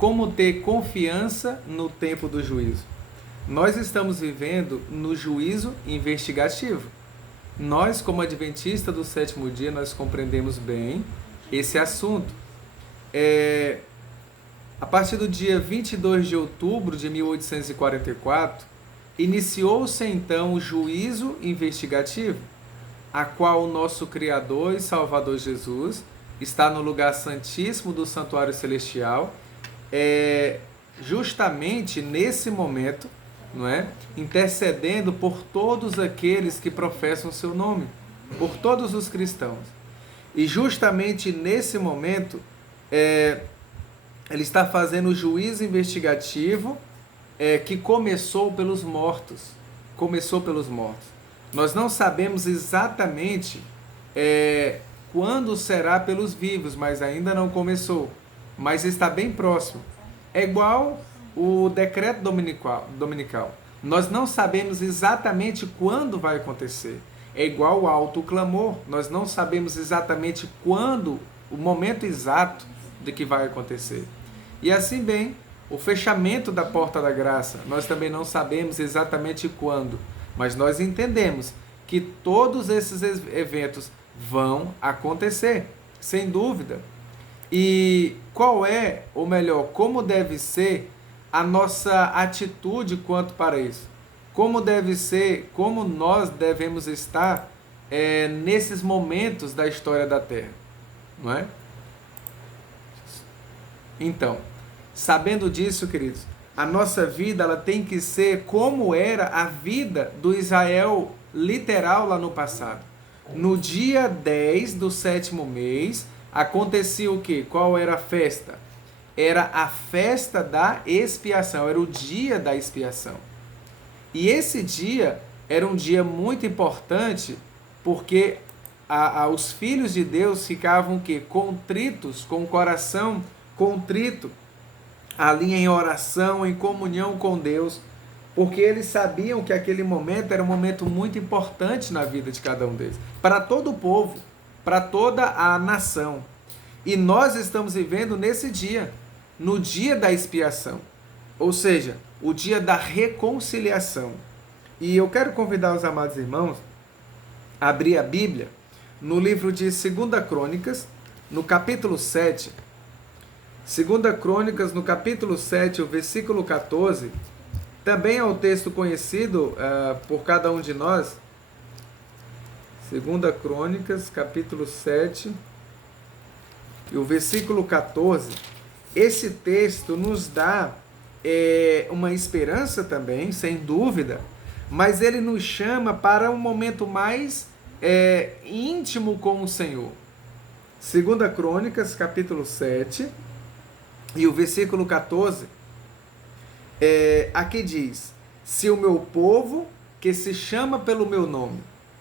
como ter confiança no tempo do juízo. Nós estamos vivendo no juízo investigativo. Nós, como adventistas do sétimo dia, nós compreendemos bem esse assunto. A partir do dia 22 de outubro de 1844, iniciou-se então o juízo investigativo, a qual o nosso Criador e Salvador Jesus está no lugar santíssimo do santuário celestial, justamente nesse momento, não é? Intercedendo por todos aqueles que professam o seu nome, por todos os cristãos. E justamente nesse momento, ele está fazendo o juízo investigativo que começou pelos mortos. Começou pelos mortos. Nós não sabemos exatamente quando será pelos vivos, mas ainda não começou. Mas está bem próximo. É igual o decreto dominical. Nós não sabemos exatamente quando vai acontecer. É igual o alto clamor. Nós não sabemos exatamente quando, o momento exato de que vai acontecer. E assim bem, o fechamento da porta da graça, nós também não sabemos exatamente quando, mas nós entendemos que todos esses eventos vão acontecer, sem dúvida. E qual é, ou melhor, como deve ser a nossa atitude quanto para isso? Como deve ser, como nós devemos estar nesses momentos da história da Terra, não é? Então, sabendo disso, queridos, a nossa vida ela tem que ser como era a vida do Israel literal lá no passado. No dia 10 do sétimo mês, acontecia o quê? Qual era a festa? Era a festa da expiação, era o dia da expiação. E esse dia era um dia muito importante porque os filhos de Deus ficavam o quê? Contritos, com o coração contrito, ali em oração, em comunhão com Deus, porque eles sabiam que aquele momento era um momento muito importante na vida de cada um deles, para todo o povo, para toda a nação. E nós estamos vivendo nesse dia, no dia da expiação, ou seja, o dia da reconciliação. E eu quero convidar os amados irmãos a abrir a Bíblia no livro de 2 Crônicas, no capítulo 7. 2 Crônicas, no capítulo 7, o versículo 14, também é um texto conhecido por cada um de nós. 2 Crônicas, capítulo 7, e o versículo 14. Esse texto nos dá uma esperança também, sem dúvida, mas ele nos chama para um momento mais íntimo com o Senhor. 2 Crônicas, capítulo 7, e o versículo 14, aqui diz: se o meu povo, que se chama pelo meu nome,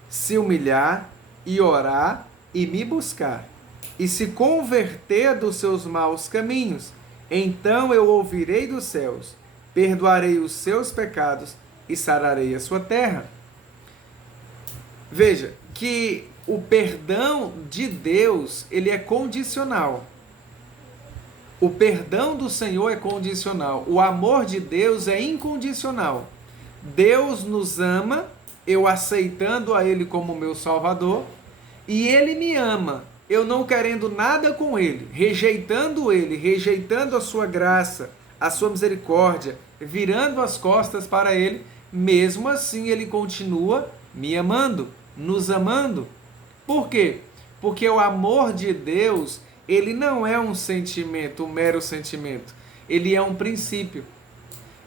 se humilhar e orar e me buscar, e se converter dos seus maus caminhos, então eu ouvirei dos céus, perdoarei os seus pecados e sararei a sua terra. Veja que o perdão de Deus, ele é condicional. O perdão do Senhor é condicional. O amor de Deus é incondicional. Deus nos ama, eu aceitando a Ele como meu Salvador, e Ele me ama, eu não querendo nada com Ele, rejeitando a sua graça, a sua misericórdia, virando as costas para Ele, mesmo assim Ele continua me amando, nos amando. Por quê? Porque o amor de Deus, ele não é um sentimento, um mero sentimento. Ele é um princípio.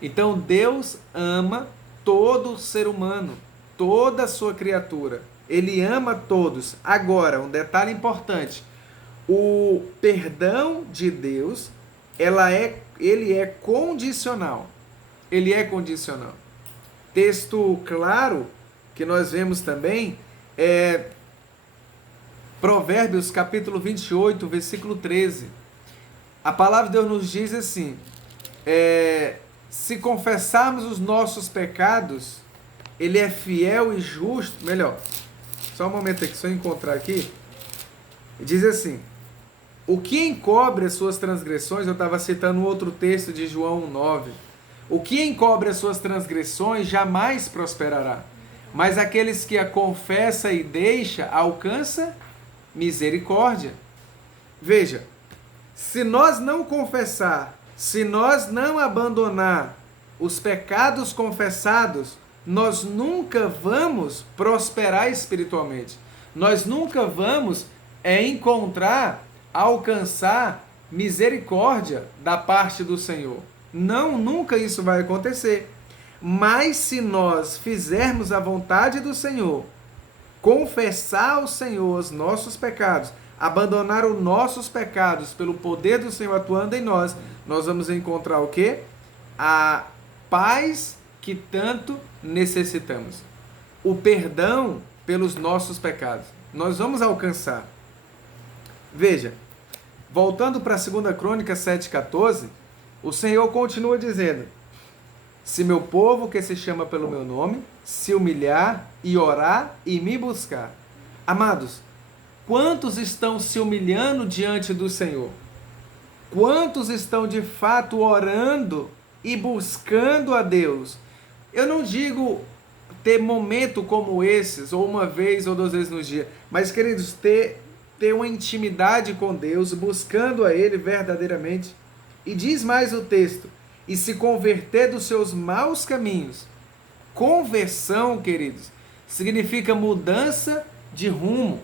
Então Deus ama todo ser humano, toda a sua criatura. Ele ama todos. Agora, um detalhe importante. O perdão de Deus, ele é condicional. Ele é condicional. Texto claro que nós vemos também é Provérbios capítulo 28, versículo 13. A palavra de Deus nos diz assim: se confessarmos os nossos pecados, Ele é fiel e justo. Melhor, só um momento aqui, só encontrar aqui. Diz assim: O que encobre as suas transgressões, eu estava citando um outro texto de João 9. O que encobre as suas transgressões jamais prosperará, mas aqueles que a confessa e deixa alcança misericórdia. Veja, se nós não confessar, se nós não abandonar os pecados confessados, nós nunca vamos prosperar espiritualmente. Nós nunca vamos encontrar, alcançar misericórdia da parte do Senhor. Não, nunca isso vai acontecer. Mas se nós fizermos a vontade do Senhor, confessar ao Senhor os nossos pecados, abandonar os nossos pecados pelo poder do Senhor atuando em nós, nós vamos encontrar o quê? A paz que tanto necessitamos. O perdão pelos nossos pecados. Nós vamos alcançar. Veja, voltando para a 2 Crônica 7,14, o Senhor continua dizendo: se meu povo que se chama pelo meu nome, se humilhar e orar e me buscar. Amados, quantos estão se humilhando diante do Senhor? Quantos estão de fato orando e buscando a Deus? Eu não digo ter momento como esses, ou uma vez ou duas vezes no dia, mas, queridos, ter uma intimidade com Deus, buscando a Ele verdadeiramente. E diz mais o texto: e se converter dos seus maus caminhos. Conversão, queridos, significa mudança de rumo.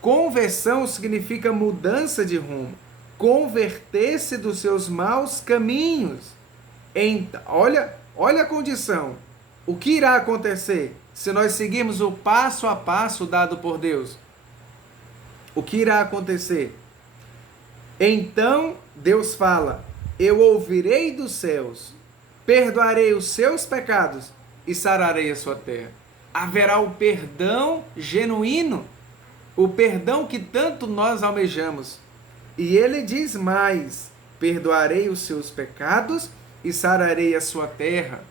Conversão significa mudança de rumo. Converter-se dos seus maus caminhos. Olha a condição. O que irá acontecer se nós seguirmos o passo a passo dado por Deus? O que irá acontecer? Então Deus fala: eu ouvirei dos céus, perdoarei os seus pecados e sararei a sua terra. Haverá o perdão genuíno, o perdão que tanto nós almejamos. E ele diz mais: perdoarei os seus pecados e sararei a sua terra.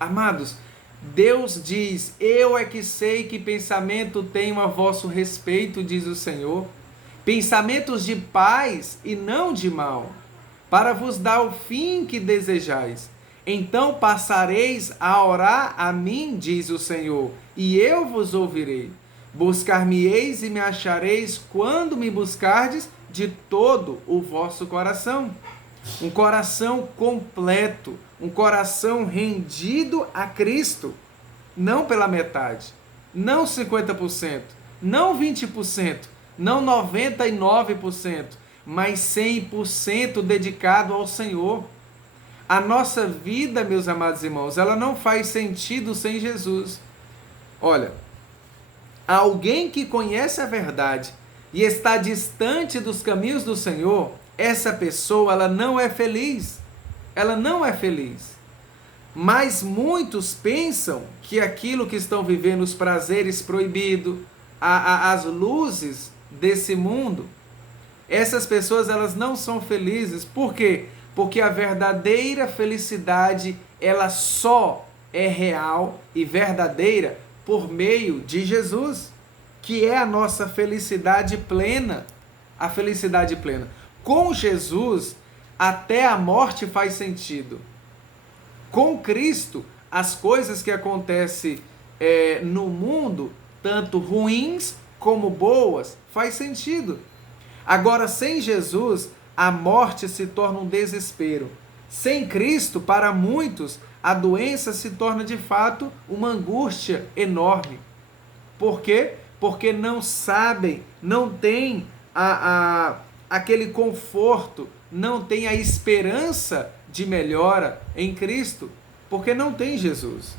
Amados, Deus diz: eu é que sei que pensamento tenho a vosso respeito, diz o Senhor, pensamentos de paz e não de mal, para vos dar o fim que desejais. Então passareis a orar a mim, diz o Senhor, e eu vos ouvirei. Buscar-me-eis e me achareis quando me buscardes de todo o vosso coração. Um coração completo, um coração rendido a Cristo, não pela metade, não 50%, não 20%, não 99%, mas 100% dedicado ao Senhor. A nossa vida, meus amados irmãos, ela não faz sentido sem Jesus. Olha, alguém que conhece a verdade e está distante dos caminhos do Senhor, essa pessoa, ela não é feliz. Ela não é feliz. Mas muitos pensam que aquilo que estão vivendo, os prazeres proibidos, as luzes desse mundo, essas pessoas, elas não são felizes. Por quê? Porque a verdadeira felicidade, ela só é real e verdadeira por meio de Jesus, que é a nossa felicidade plena. A felicidade plena. Com Jesus, até a morte faz sentido. Com Cristo, as coisas que acontecem no mundo, tanto ruins como boas, faz sentido. Agora, sem Jesus, a morte se torna um desespero. Sem Cristo, para muitos, a doença se torna de fato uma angústia enorme. Por quê? Porque não sabem, não têm aquele conforto, não tem a esperança de melhora em Cristo, porque não tem Jesus.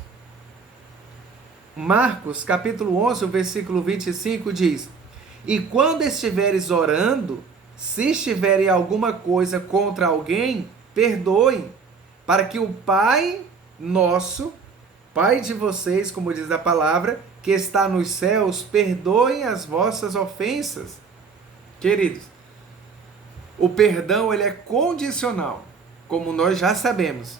Marcos, capítulo 11, o versículo 25 diz: e quando estiveres orando, se estiverem alguma coisa contra alguém, perdoem, para que o Pai nosso, Pai de vocês, como diz a palavra, que está nos céus, perdoem as vossas ofensas. Queridos, o perdão, ele é condicional, como nós já sabemos.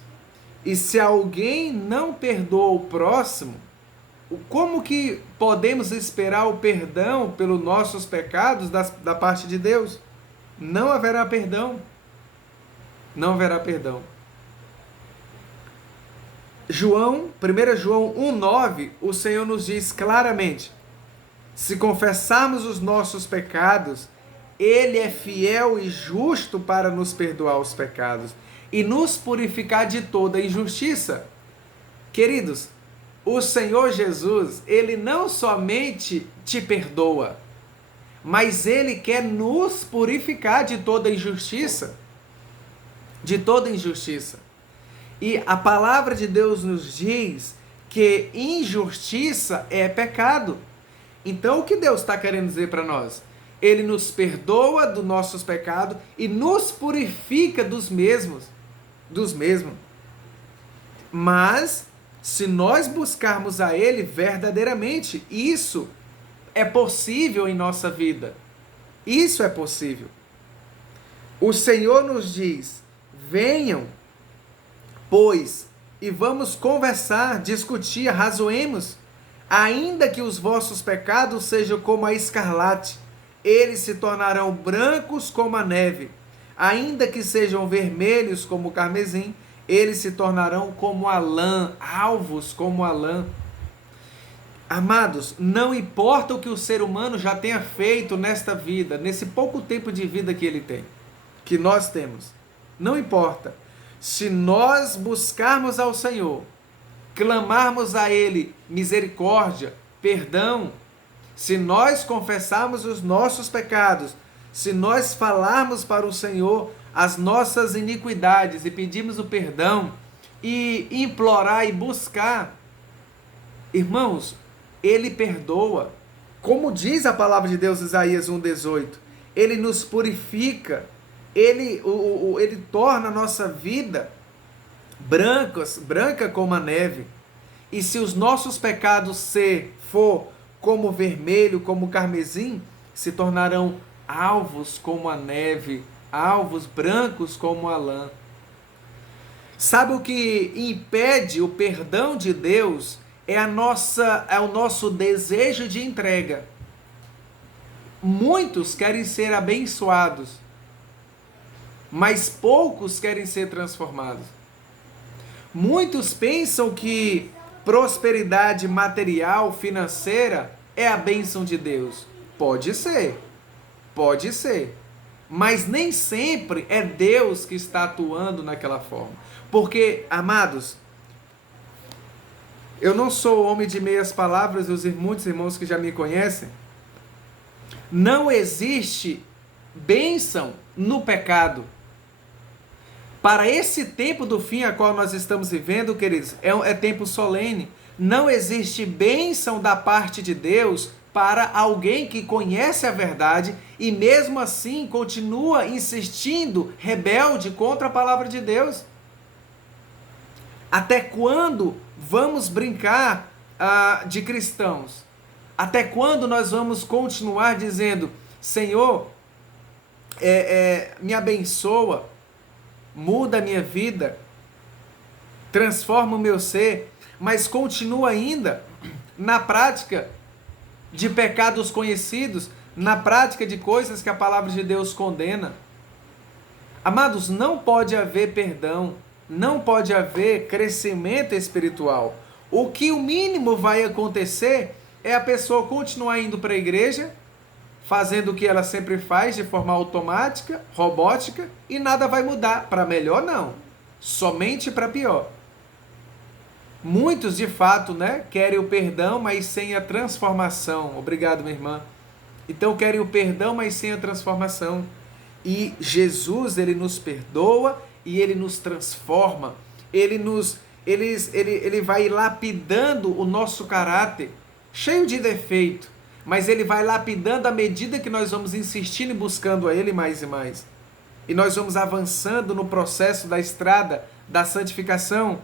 E se alguém não perdoa o próximo, como que podemos esperar o perdão pelos nossos pecados da parte de Deus? não haverá perdão. Não haverá perdão. 1 João 1,9, o Senhor nos diz claramente: se confessarmos os nossos pecados, Ele é fiel e justo para nos perdoar os pecados e nos purificar de toda injustiça. Queridos, o Senhor Jesus, Ele não somente te perdoa, mas Ele quer nos purificar de toda injustiça. De toda injustiça. E a palavra de Deus nos diz que injustiça é pecado. Então o que Deus está querendo dizer para nós? Ele nos perdoa dos nossos pecados e nos purifica dos mesmos. Mas, se nós buscarmos a Ele verdadeiramente, isso é possível em nossa vida. Isso é possível. O Senhor nos diz: venham, pois, e vamos conversar, discutir, arrazoemos. Ainda que os vossos pecados sejam como a escarlate, eles se tornarão brancos como a neve. Ainda que sejam vermelhos como o carmesim, eles se tornarão como a lã, alvos como a lã. Amados, não importa o que o ser humano já tenha feito nesta vida, nesse pouco tempo de vida que ele tem, que nós temos, não importa. Se nós buscarmos ao Senhor, clamarmos a Ele misericórdia, perdão, se nós confessarmos os nossos pecados, se nós falarmos para o Senhor as nossas iniquidades e pedirmos o perdão e implorar e buscar, irmãos, Ele perdoa. Como diz a palavra de Deus, Isaías 1,18, Ele nos purifica, Ele torna a nossa vida branca como a neve. E se os nossos pecados for como vermelho, como carmesim, se tornarão alvos como a neve, alvos brancos como a lã. Sabe o que impede o perdão de Deus? É o nosso desejo de entrega. Muitos querem ser abençoados, mas poucos querem ser transformados. Muitos pensam que prosperidade material, financeira, é a bênção de Deus. Pode ser, mas nem sempre é Deus que está atuando naquela forma. Porque, amados, eu não sou homem de meias palavras, muitos irmãos que já me conhecem, não existe bênção no pecado. Para esse tempo do fim a qual nós estamos vivendo, queridos, é tempo solene. Não existe bênção da parte de Deus para alguém que conhece a verdade e mesmo assim continua insistindo, rebelde contra a palavra de Deus. Até quando vamos brincar de cristãos? Até quando nós vamos continuar dizendo: Senhor, me abençoa, muda a minha vida, transforma o meu ser, mas continua ainda na prática de pecados conhecidos, na prática de coisas que a palavra de Deus condena? Amados, não pode haver perdão, não pode haver crescimento espiritual. O mínimo vai acontecer é a pessoa continuar indo para a igreja, fazendo o que ela sempre faz de forma automática, robótica, e nada vai mudar. Para melhor, não. Somente para pior. Muitos, de fato, querem o perdão, mas sem a transformação. Obrigado, minha irmã. Então, querem o perdão, mas sem a transformação. E Jesus, Ele nos perdoa e Ele nos transforma. Ele vai lapidando o nosso caráter, cheio de defeito, mas Ele vai lapidando à medida que nós vamos insistindo e buscando a Ele mais e mais. E nós vamos avançando no processo da estrada da santificação.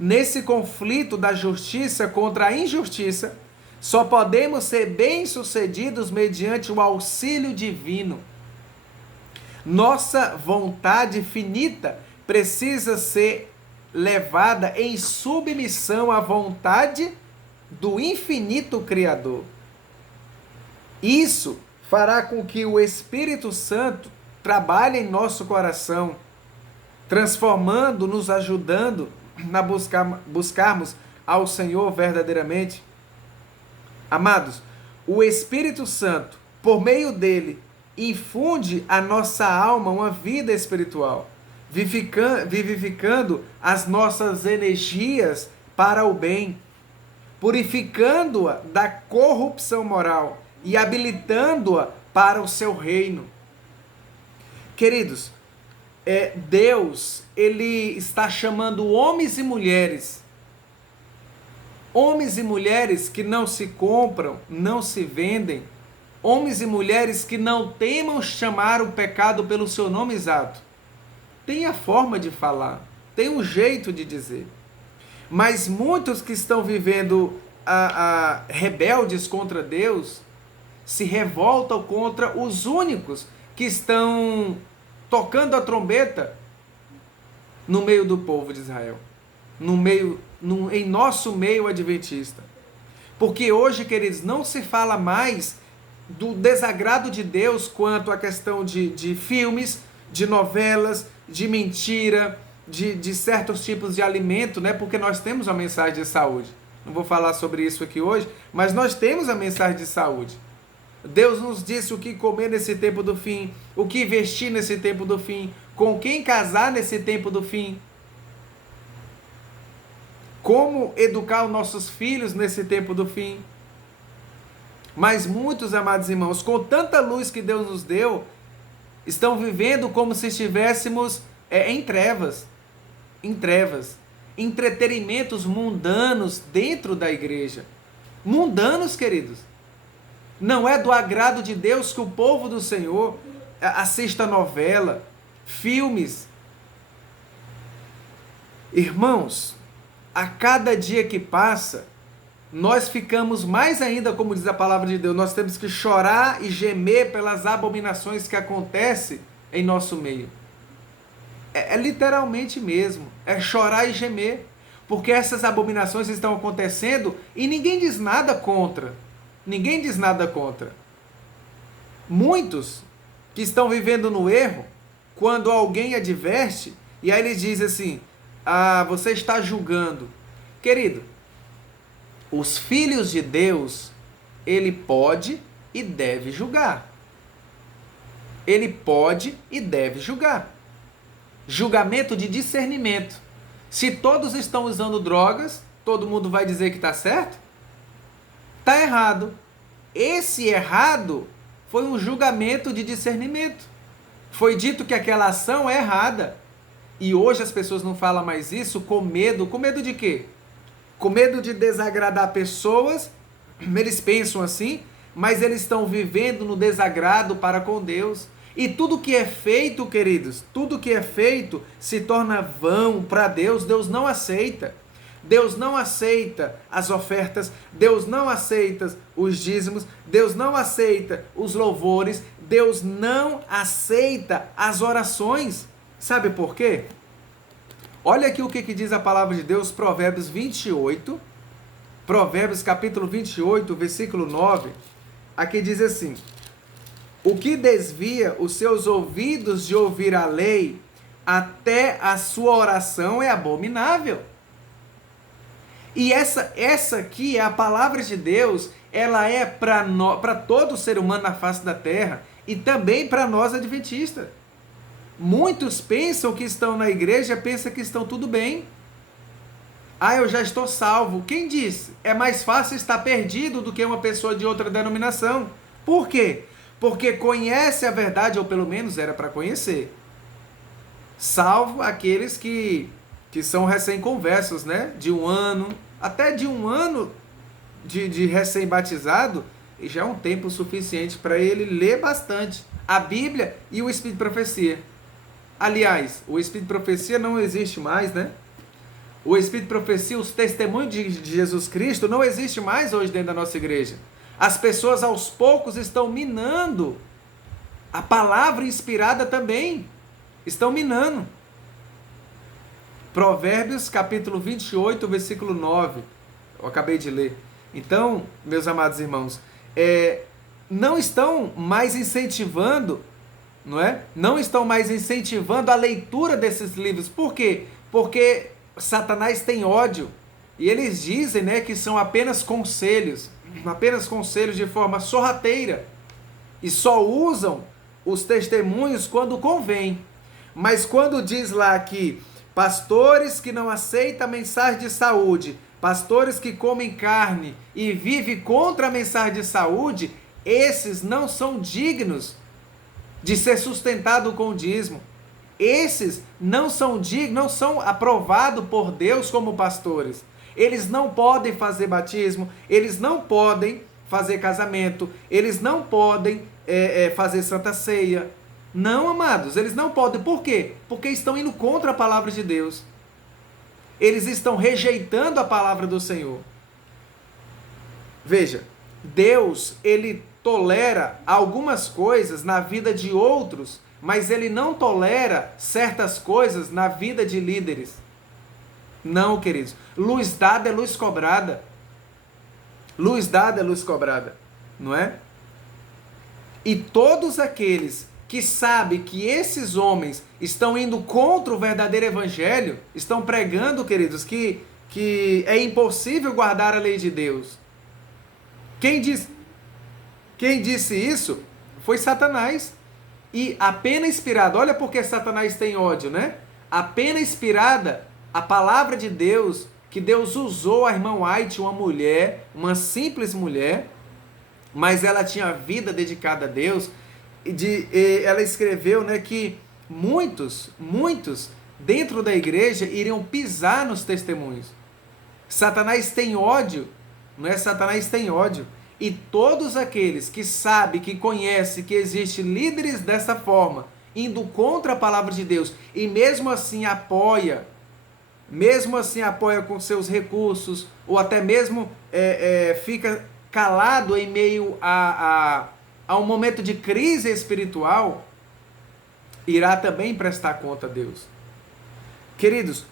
Nesse conflito da justiça contra a injustiça, só podemos ser bem-sucedidos mediante o auxílio divino. Nossa vontade finita precisa ser levada em submissão à vontade do infinito Criador. Isso fará com que o Espírito Santo trabalha em nosso coração, transformando, nos ajudando a buscarmos ao Senhor verdadeiramente. Amados, o Espírito Santo, por meio dele, infunde a nossa alma uma vida espiritual, vivificando as nossas energias para o bem, purificando-a da corrupção moral e habilitando-a para o seu reino. Queridos, Deus, ele está chamando homens e mulheres que não se compram, não se vendem, homens e mulheres que não temam chamar o pecado pelo seu nome exato. Tem a forma de falar, tem um jeito de dizer. Mas muitos que estão vivendo rebeldes contra Deus, se revoltam contra os únicos que estão tocando a trombeta no meio do povo de Israel, em nosso meio adventista. Porque hoje, queridos, não se fala mais do desagrado de Deus quanto à questão de filmes, de novelas, de mentira, de certos tipos de alimento, né? Porque nós temos uma mensagem de saúde. Não vou falar sobre isso aqui hoje, mas nós temos a mensagem de saúde. Deus nos disse o que comer nesse tempo do fim, o que vestir nesse tempo do fim, com quem casar nesse tempo do fim, como educar os nossos filhos nesse tempo do fim. Mas muitos, amados irmãos, com tanta luz que Deus nos deu, estão vivendo como se estivéssemos em trevas. Entretenimentos mundanos dentro da igreja. Mundanos, queridos. Não é do agrado de Deus que o povo do Senhor assista novela, filmes. Irmãos, a cada dia que passa, nós ficamos mais ainda, como diz a palavra de Deus, nós temos que chorar e gemer pelas abominações que acontecem em nosso meio. É literalmente mesmo, é chorar e gemer, porque essas abominações estão acontecendo e ninguém diz nada contra. Ninguém diz nada contra. Muitos que estão vivendo no erro, quando alguém adverte, e aí ele diz assim, você está julgando. Querido, os filhos de Deus, ele pode e deve julgar. Ele pode e deve julgar. Julgamento de discernimento. Se todos estão usando drogas, todo mundo vai dizer que está certo? Está errado. Esse errado foi um julgamento de discernimento. Foi dito que aquela ação é errada. E hoje as pessoas não falam mais isso com medo. Com medo de quê? Com medo de desagradar pessoas. Eles pensam assim, mas eles estão vivendo no desagrado para com Deus. E tudo que é feito, queridos, tudo que é feito se torna vão para Deus. Deus não aceita. Deus não aceita as ofertas, Deus não aceita os dízimos, Deus não aceita os louvores, Deus não aceita as orações. Sabe por quê? Olha aqui o que diz a palavra de Deus, Provérbios 28, Provérbios capítulo 28, versículo 9. Aqui diz assim: o que desvia os seus ouvidos de ouvir a lei, até a sua oração é abominável. E essa aqui é a palavra de Deus, ela é para todo ser humano na face da terra e também para nós adventistas. Muitos pensam que estão na igreja, pensam que estão tudo bem. Eu já estou salvo. Quem disse? É mais fácil estar perdido do que uma pessoa de outra denominação. Por quê? Porque conhece a verdade, ou pelo menos era para conhecer. Salvo aqueles que são recém-conversos, né? De um ano, até de um ano de recém-batizado, e já é um tempo suficiente para ele ler bastante a Bíblia e o Espírito de Profecia. Aliás, o Espírito de Profecia não existe mais, né? O Espírito de Profecia, os testemunhos de Jesus Cristo, não existe mais hoje dentro da nossa igreja. As pessoas aos poucos estão minando a palavra inspirada também. Estão minando. Provérbios capítulo 28, versículo 9. Eu acabei de ler. Então, meus amados irmãos, não estão mais incentivando não é? Não estão mais incentivando a leitura desses livros. Por quê? Porque Satanás tem ódio. E eles dizem, né, que são apenas conselhos de forma sorrateira. E só usam os testemunhos quando convém. Mas quando diz lá que pastores que não aceitam a mensagem de saúde, pastores que comem carne e vivem contra a mensagem de saúde, esses não são dignos de ser sustentado com o dízimo. Esses não são dignos, não são aprovados por Deus como pastores. Eles não podem fazer batismo, eles não podem fazer casamento, eles não podem fazer santa ceia. Não, amados, eles não podem. Por quê? Porque estão indo contra a palavra de Deus. Eles estão rejeitando a palavra do Senhor. Veja, Deus, ele tolera algumas coisas na vida de outros, mas ele não tolera certas coisas na vida de líderes. Não, queridos. Luz dada é luz cobrada. Luz dada é luz cobrada, não é? E todos aqueles que sabem que esses homens estão indo contra o verdadeiro evangelho, estão pregando, queridos, que é impossível guardar a lei de Deus. Quem disse isso foi Satanás. E a pena inspirada, olha porque Satanás tem ódio, né? A pena inspirada, a palavra de Deus, que Deus usou a irmã White, uma mulher, uma simples mulher, mas ela tinha a vida dedicada a Deus, ela escreveu, né, que muitos dentro da igreja iriam pisar nos testemunhos. Satanás tem ódio, não é? Satanás tem ódio. E todos aqueles que sabem, que conhecem que existem líderes dessa forma, indo contra a palavra de Deus, e mesmo assim apoia com seus recursos, ou até mesmo fica calado em meio a um momento de crise espiritual, irá também prestar conta a Deus. Queridos,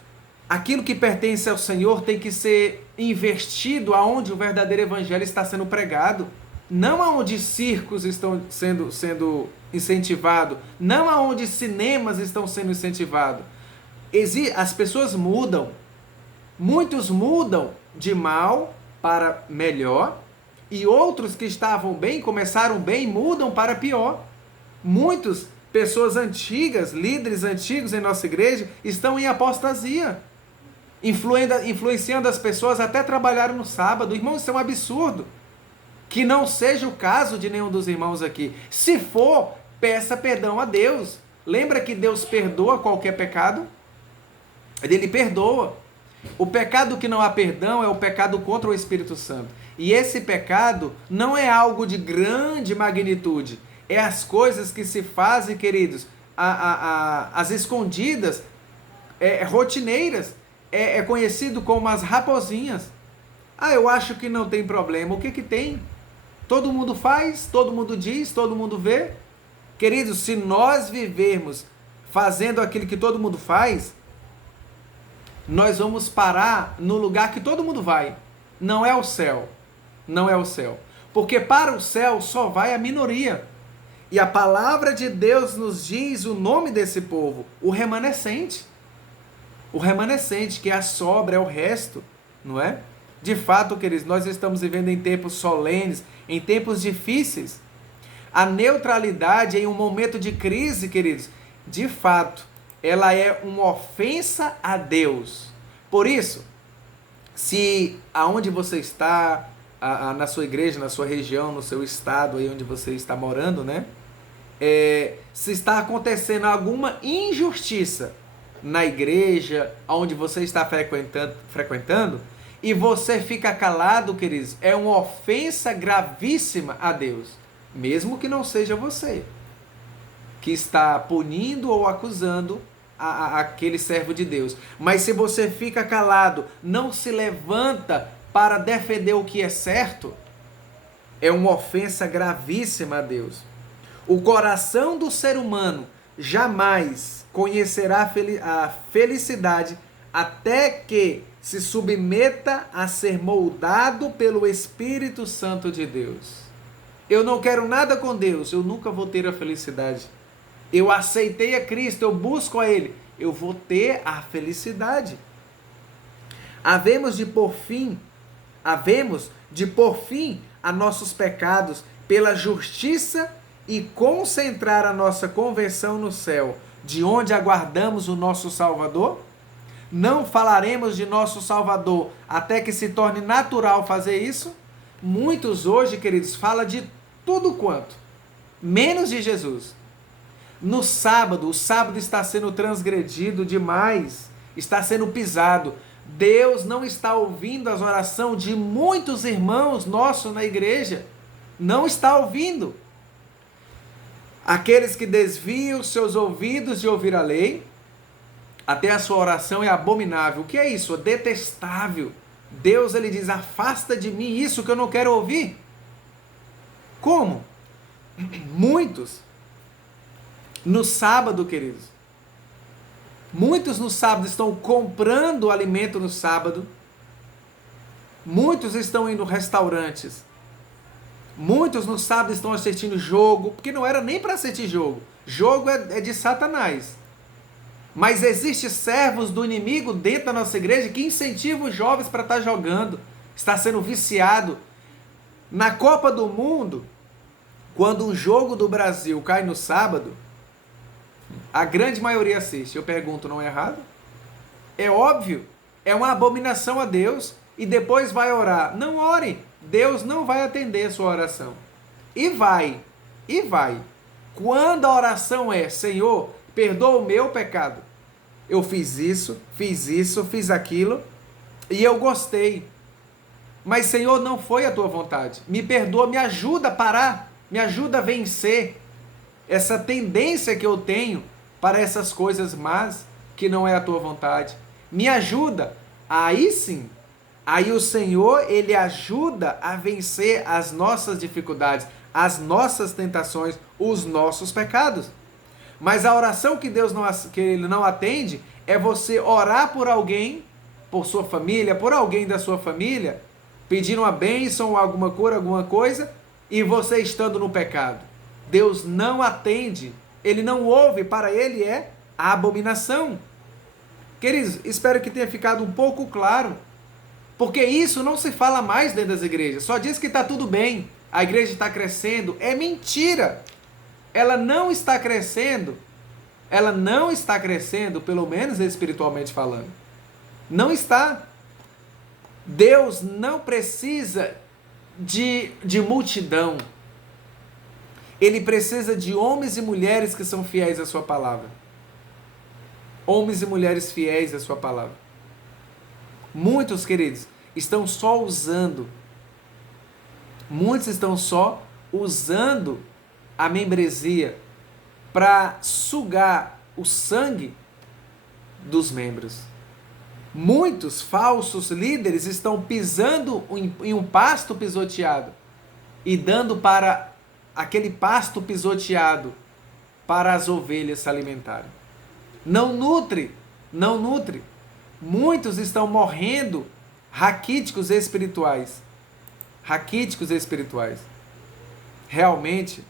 aquilo que pertence ao Senhor tem que ser investido aonde o verdadeiro evangelho está sendo pregado, não aonde circos estão sendo incentivados, não aonde cinemas estão sendo incentivados. As pessoas mudam, muitos mudam de mal para melhor, e outros que estavam bem, começaram bem, mudam para pior. Muitas pessoas antigas, líderes antigos em nossa igreja, estão em apostasia, influenciando as pessoas até trabalhar no sábado. Irmão, isso é um absurdo. Que não seja o caso de nenhum dos irmãos aqui. Se for, peça perdão a Deus. Lembra que Deus perdoa qualquer pecado? Ele perdoa. O pecado que não há perdão é o pecado contra o Espírito Santo. E esse pecado não é algo de grande magnitude. É as coisas que se fazem, queridos, as escondidas, rotineiras. É conhecido como as raposinhas. Eu acho que não tem problema. O que tem? Todo mundo faz, todo mundo diz, todo mundo vê. Queridos, se nós vivermos fazendo aquilo que todo mundo faz, nós vamos parar no lugar que todo mundo vai. Não é o céu. Não é o céu. Porque para o céu só vai a minoria. E a palavra de Deus nos diz o nome desse povo, o remanescente. O remanescente, que é a sobra, é o resto, não é? De fato, queridos, nós estamos vivendo em tempos solenes, em tempos difíceis. A neutralidade em um momento de crise, queridos, de fato, ela é uma ofensa a Deus. Por isso, se aonde você está, na sua igreja, na sua região, no seu estado, aí onde você está morando, né? Se está acontecendo alguma injustiça na igreja, onde você está frequentando, e você fica calado, queridos, é uma ofensa gravíssima a Deus, mesmo que não seja você que está punindo ou acusando aquele servo de Deus. Mas se você fica calado, não se levanta para defender o que é certo, é uma ofensa gravíssima a Deus. O coração do ser humano jamais conhecerá a felicidade até que se submeta a ser moldado pelo Espírito Santo de Deus. Eu não quero nada com Deus, eu nunca vou ter a felicidade. eu aceitei a Cristo, eu busco a Ele, eu vou ter a felicidade. Havemos de pôr fim a nossos pecados pela justiça e concentrar a nossa conversão no céu, de onde aguardamos o nosso Salvador? Não falaremos de nosso Salvador até que se torne natural fazer isso? Muitos hoje, queridos, falam de tudo quanto, menos de Jesus. No sábado, o sábado está sendo transgredido demais, está sendo pisado. Deus não está ouvindo as orações de muitos irmãos nossos na igreja. Não está ouvindo. Aqueles que desviam seus ouvidos de ouvir a lei, até a sua oração é abominável. O que é isso? Detestável. Deus, ele diz, afasta de mim isso que eu não quero ouvir. Como? Muitos no sábado, queridos, muitos no sábado estão comprando alimento no sábado, muitos estão indo restaurantes, muitos no sábado estão assistindo jogo, porque não era nem para assistir jogo, jogo é de Satanás, mas existe servos do inimigo dentro da nossa igreja que incentivam os jovens para estar jogando, está sendo viciado. Na Copa do Mundo, quando um jogo do Brasil cai no sábado, a grande maioria assiste. Eu pergunto, não é errado? É óbvio, é uma abominação a Deus e depois vai orar. Não ore, Deus não vai atender a sua oração. E vai. Quando a oração é, Senhor, perdoa o meu pecado. Eu fiz isso, fiz aquilo e eu gostei. Mas, Senhor, não foi a tua vontade. Me perdoa, me ajuda a parar, me ajuda a vencer essa tendência que eu tenho para essas coisas más que não é a tua vontade. Me ajuda. Aí sim, aí o Senhor, ele ajuda a vencer as nossas dificuldades, as nossas tentações, os nossos pecados. Mas a oração que Deus que ele não atende é você orar por alguém, por sua família, por alguém da sua família, pedindo uma bênção, alguma cura, alguma coisa, e você estando no pecado. Deus não atende, ele não ouve, para ele é a abominação. Queridos, espero que tenha ficado um pouco claro, porque isso não se fala mais dentro das igrejas, só diz que está tudo bem, a igreja está crescendo, é mentira. Ela não está crescendo, pelo menos espiritualmente falando. Não está. Deus não precisa de multidão. Ele precisa de homens e mulheres que são fiéis à sua palavra. Homens e mulheres fiéis à sua palavra. Muitos, queridos, estão só usando. Muitos estão só usando a membresia para sugar o sangue dos membros. Muitos falsos líderes estão pisando em um pasto pisoteado e dando para aquele pasto pisoteado para as ovelhas se alimentarem. Não nutre. Muitos estão morrendo raquíticos espirituais. Realmente,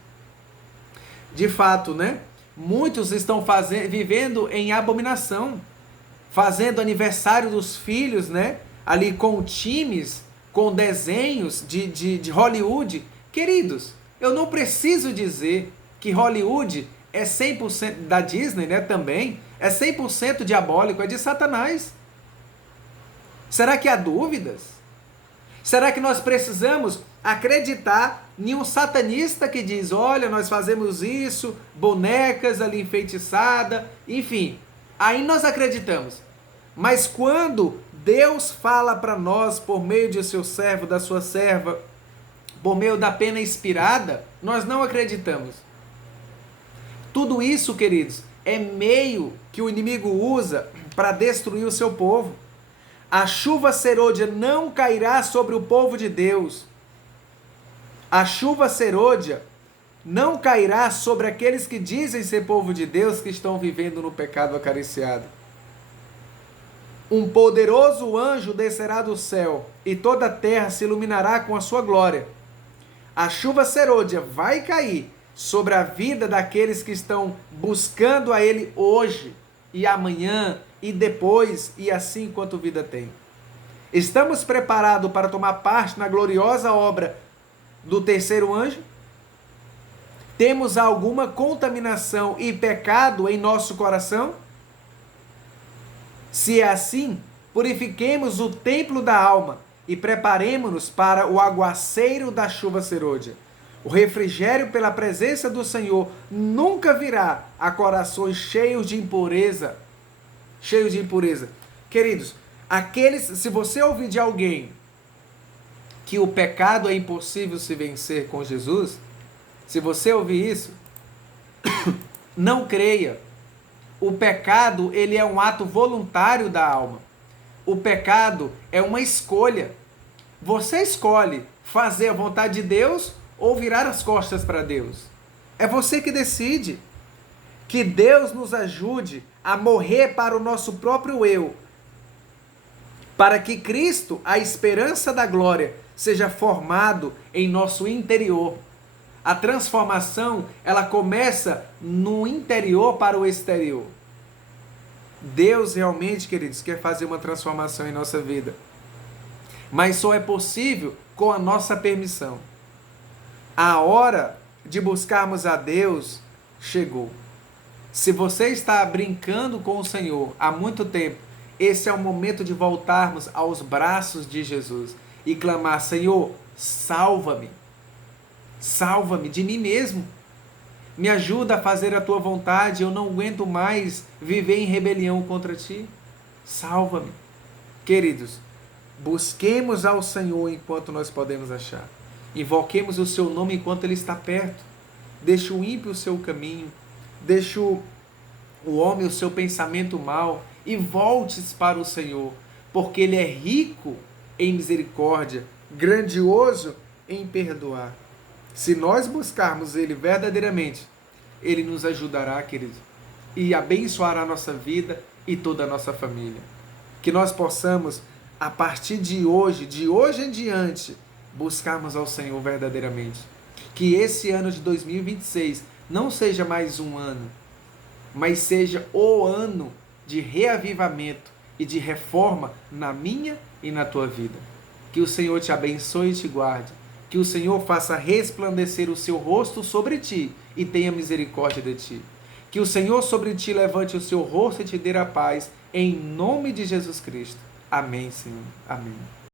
de fato, né? Muitos estão vivendo em abominação, fazendo aniversário dos filhos, né? Ali com times, com desenhos de Hollywood. Queridos, eu não preciso dizer que Hollywood é 100% da Disney, né? Também é 100% diabólico, é de Satanás. Será que há dúvidas? Será que nós precisamos acreditar em um satanista que diz, olha, nós fazemos isso, bonecas ali enfeitiçadas, enfim, aí nós acreditamos. Mas quando Deus fala para nós por meio de seu servo, da sua serva, por meio da pena inspirada, nós não acreditamos. Tudo isso, queridos, é meio que o inimigo usa para destruir o seu povo. A chuva serôdia não cairá sobre o povo de Deus. A chuva serôdia não cairá sobre aqueles que dizem ser povo de Deus, que estão vivendo no pecado acariciado. Um poderoso anjo descerá do céu e toda a terra se iluminará com a sua glória. A chuva serôdia vai cair sobre a vida daqueles que estão buscando a Ele hoje e amanhã e depois e assim quanto vida tem. Estamos preparados para tomar parte na gloriosa obra do terceiro anjo? Temos alguma contaminação e pecado em nosso coração? Se é assim, purifiquemos o templo da alma e preparemo-nos para o aguaceiro da chuva serôdia. O refrigério pela presença do Senhor nunca virá a corações cheios de impureza. Cheios de impureza. Queridos, se você ouvir de alguém que o pecado é impossível se vencer com Jesus, se você ouvir isso, não creia. O pecado, ele é um ato voluntário da alma. O pecado é uma escolha. Você escolhe fazer a vontade de Deus ou virar as costas para Deus. É você que decide. Que Deus nos ajude a morrer para o nosso próprio eu, para que Cristo, a esperança da glória, seja formado em nosso interior. A transformação, ela começa no interior para o exterior. Deus realmente, queridos, quer fazer uma transformação em nossa vida. Mas só é possível com a nossa permissão. A hora de buscarmos a Deus chegou. Se você está brincando com o Senhor há muito tempo, esse é o momento de voltarmos aos braços de Jesus e clamar: Senhor, salva-me. Salva-me de mim mesmo. Me ajuda a fazer a tua vontade. Eu não aguento mais viver em rebelião contra ti. Salva-me. Queridos, busquemos ao Senhor enquanto nós podemos achar. Invoquemos o seu nome enquanto ele está perto. Deixe o ímpio o seu caminho. Deixe o homem o seu pensamento mau e voltes para o Senhor, porque ele é rico em misericórdia, grandioso em perdoar. Se nós buscarmos ele verdadeiramente, ele nos ajudará, querido, e abençoará a nossa vida e toda a nossa família. Que nós possamos, a partir de hoje em diante, buscarmos ao Senhor verdadeiramente. Que esse ano de 2026 não seja mais um ano, mas seja o ano de reavivamento e de reforma na minha e na tua vida. Que o Senhor te abençoe e te guarde. Que o Senhor faça resplandecer o seu rosto sobre ti e tenha misericórdia de ti. Que o Senhor sobre ti levante o seu rosto e te dê a paz, em nome de Jesus Cristo. Amém, Senhor. Amém.